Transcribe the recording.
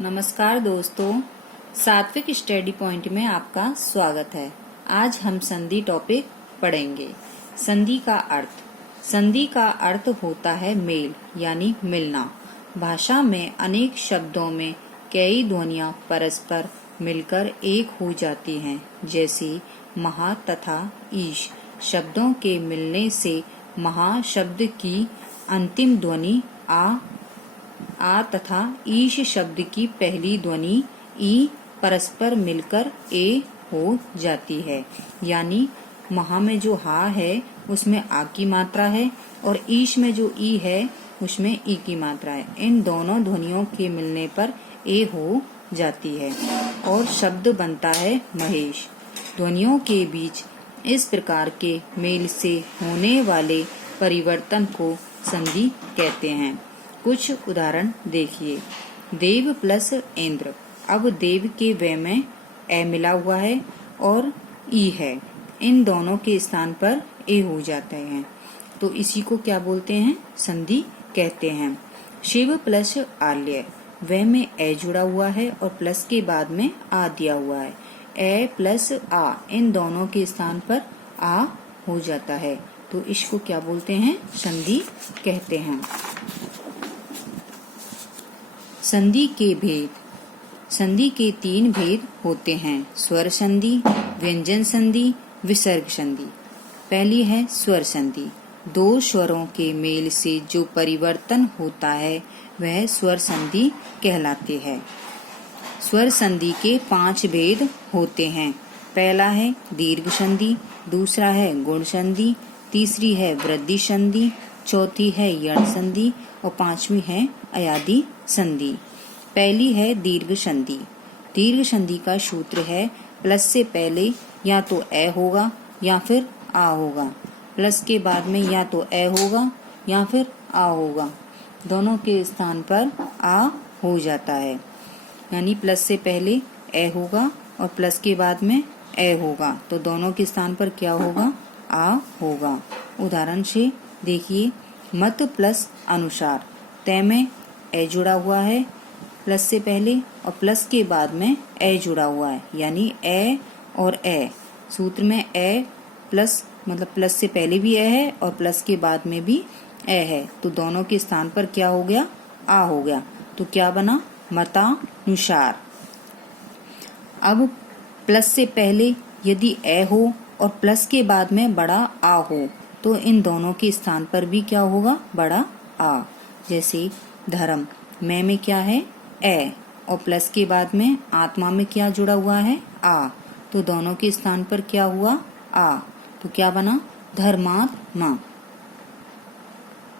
नमस्कार दोस्तों, सात्विक स्टडी पॉइंट में आपका स्वागत है। आज हम संधि टॉपिक पढ़ेंगे। संधि का अर्थ। संधि का अर्थ होता है मेल यानी मिलना। भाषा में अनेक शब्दों में कई ध्वनियां परस्पर मिलकर एक हो जाती हैं, जैसे महा तथा ईश शब्दों के मिलने से महा शब्द की अंतिम ध्वनि आ तथा ईश शब्द की पहली ध्वनि ई परस्पर मिलकर ए हो जाती है। यानी महा में जो हा है उसमें आ की मात्रा है और ईश में जो ई है उसमें ई की मात्रा है। इन दोनों ध्वनियों के मिलने पर ए हो जाती है और शब्द बनता है महेश। ध्वनियों के बीच इस प्रकार के मेल से होने वाले परिवर्तन को संधि कहते हैं। कुछ उदाहरण देखिए। देव प्लस इंद्र। अब देव के वे में ए मिला हुआ है और ई है। इन दोनों के स्थान पर ए हो जाते हैं, तो इसी को क्या बोलते हैं? संधि कहते हैं। शिव प्लस आल्य। वे में ए जुड़ा हुआ है और प्लस के बाद में आ दिया हुआ है। ए प्लस आ, इन दोनों के स्थान पर आ हो जाता है, तो इसको क्या बोलते हैं? संधि कहते हैं। संधि के भेद। संधि के 3 भेद होते हैं: स्वर संधि, व्यंजन संधि, विसर्ग संधि। पहली है स्वर संधि। 2 स्वरों के मेल से जो परिवर्तन होता है वह स्वर संधि कहलाते हैं। स्वर संधि के 5 भेद होते हैं। पहला है दीर्घ संधि, दूसरा है गुण संधि, तीसरी है वृद्धि संधि, चौथी है यण संधि और 5वीं है अयादि संधि। पहली है दीर्घ संधि। दीर्घ संधि का सूत्र है प्लस से पहले या तो ए होगा या फिर आ होगा। प्लस के बाद में या तो ए होगा या फिर आ होगा। दोनों के स्थान पर आ हो जाता है। यानी प्लस से पहले ए होगा और प्लस के बाद में ए होगा, तो दोनों के स्थान पर क्या होगा? आ होगा। उदाहरण से देखिए। मत प्लस अनुसार। तय में ए जुड़ा हुआ है प्लस से पहले और प्लस के बाद में ए जुड़ा हुआ है, यानी ए और ए। सूत्र में ए प्लस मतलब प्लस से पहले भी ए है और प्लस के बाद में भी ए है, तो दोनों के स्थान पर क्या हो गया? आ हो गया। तो क्या बना? मतानुसार। अब प्लस से पहले यदि ए हो और प्लस के बाद में बड़ा आ हो, तो इन दोनों के स्थान पर भी क्या होगा? बड़ा आ। जैसे धर्म में क्या है? ए और प्लस के बाद में आत्मा में क्या जुड़ा हुआ है? आ। तो दोनों के स्थान पर क्या हुआ? आ। तो क्या बना? धर्मात्मा।